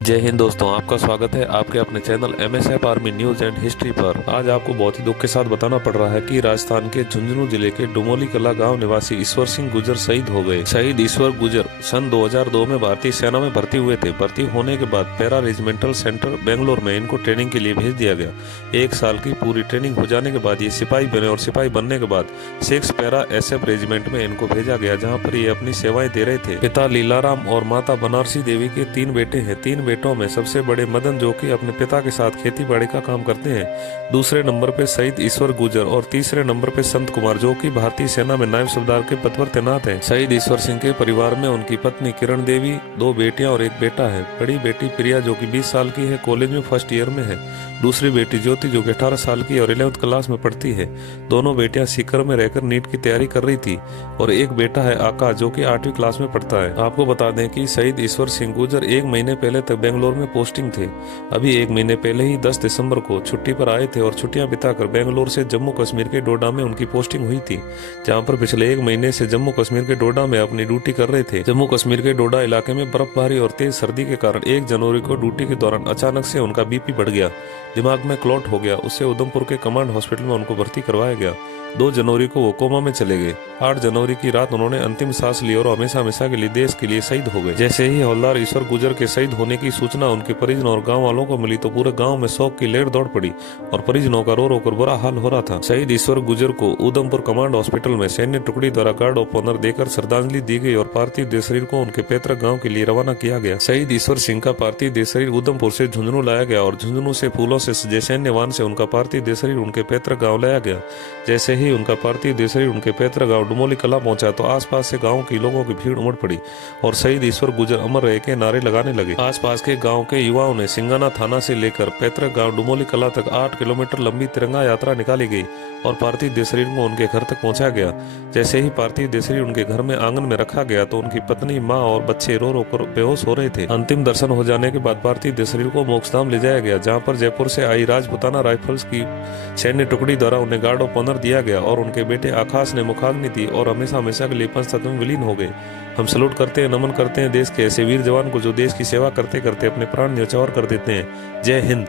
जय हिंद दोस्तों, आपका स्वागत है आपके अपने channel MSF army news and history पर। आज आपको बहुत ही दुख के साथ बताना पड़ रहा है कि राजस्थान के झुंझुनू जिले के डुमोली कला गांव निवासी ईश्वर सिंह गुजर शहीद हो गए। शहीद ईश्वर गुजर सन 2002 में भारतीय सेना में भर्ती हुए थे। भर्ती होने के बाद पैरा रेजिमेंटल सेंटर बेंगलोर में इनको ट्रेनिंग के लिए भेज दिया गया। 1 साल की पूरी ट्रेनिंग हो जाने के बाद ये सिपाही बने और सिपाही बनने के बाद 6 पैरा SF रेजिमेंट में इनको भेजा गया, जहाँ पर ये अपनी सेवाएं दे रहे थे। पिता लीलाराम और माता बनारसी देवी के 3 बेटे हैं। 3 बेटों में सबसे बड़े मदन, जो कि अपने पिता के साथ खेती बाड़ी का काम करते हैं। दूसरे नंबर पे शहीद ईश्वर गुजर और तीसरे नंबर पे संत कुमार, जो कि भारतीय सेना में नायब सूबेदार के पद पर तैनात हैं। शहीद ईश्वर सिंह के परिवार में उनकी पत्नी किरण देवी, 2 बेटियां और 1 बेटा है। बड़ी बेटी प्रिया जो कि 20 साल की है, कॉलेज में फर्स्ट ईयर में है। दूसरी बेटी ज्योति जो कि 18 साल की और 11th क्लास में पढ़ती है। दोनों बेटियां सीकर में रहकर नीट की तैयारी कर रही थी और 1 बेटा है आकाश, जो कि 8वीं क्लास में पढ़ता है। आपको बता दें कि शहीद ईश्वर सिंह गुजर 1 महीने पहले तक बेंगलोर में पोस्टिंग थे। अभी 1 महीने पहले ही 10 दिसंबर को छुट्टी पर आए थे और छुट्टियां बिताकर बेंगलोर से जम्मू कश्मीर के डोडा में उनकी पोस्टिंग हुई थी, जहां पर पिछले 1 महीने से जम्मू कश्मीर के डोडा में अपनी ड्यूटी कर रहे थे। जम्मू कश्मीर के डोडा इलाके में बर्फबारी और तेज सर्दी के कारण 1 जनवरी को ड्यूटी के दौरान अचानक से उनका BP बढ़ गया, दिमाग में क्लॉट हो गया। उससे उधमपुर के कमांड हॉस्पिटल में उनको भर्ती करवाया गया। 2 जनवरी को वो कोमा में चले गए। 8 जनवरी की रात उन्होंने अंतिम सांस ली और हमेशा हमेशा के लिए देश के लिए शहीद हो गए। जैसे ही हवलदार ईश्वर गुजर के शहीद होने की सूचना उनके परिजनों और गांव वालों को मिली तो पूरे गांव में शोक की लहर दौड़ पड़ी और परिजनों का रो रो कर बुरा हाल हो रहा था। शहीद ईश्वर गुजर को उधमपुर कमांड हॉस्पिटल में सैन्य टुकड़ी द्वारा गार्ड ऑफ ऑनर देकर श्रद्धांजलि दी गई और पार्थिव देह शरीर को उनके पैतृक गाँव के लिए रवाना किया गया। शहीद ईश्वर सिंह का पार्थिव देह शरीर उधमपुर से झुंझुनू लाया गया और झुंझुनू से फूलों से सजे सैन्य वाहन से उनका पार्थिव देह शरीर उनके पैतृक गाँव लाया गया। जैसे ही उनका पार्थिव देह शरीर उनके पैतृक गांव डुमोली कला पहुंचा तो आसपास से गांव के लोगों की भीड़ उमड़ पड़ी और शहीद ईश्वर गुजर अमर रहे के नारे लगाने लगे। आसपास के गांव के युवाओं ने सिंगाना थाना से लेकर पैतृक गांव डुमोली कला तक 8 किलोमीटर लंबी तिरंगा यात्रा निकाली गई और पार्थिव देह शरीर को उनके घर तक पहुंचाया गया। जैसे ही पार्थिव देह शरीर उनके घर में आंगन में रखा गया तो उनकी पत्नी, माँ और बच्चे रो रो कर बेहोश हो रहे थे। अंतिम दर्शन हो जाने के बाद पार्थिव देह शरीर को मोक्षधाम ले जाया गया, जहाँ पर जयपुर से आई राजपुताना राइफल्स की सैन्य टुकड़ी द्वारा उन्हें गार्ड ऑफ ऑनर दिया गया और उनके बेटे आकाश ने मुखाग्नि दी और हमेशा हमेशा के लिए पंचतत्व में विलीन हो गए। हम सलूट करते हैं, नमन करते हैं देश के ऐसे वीर जवान को जो देश की सेवा करते करते अपने प्राण न्यौछावर कर देते हैं। जय हिंद।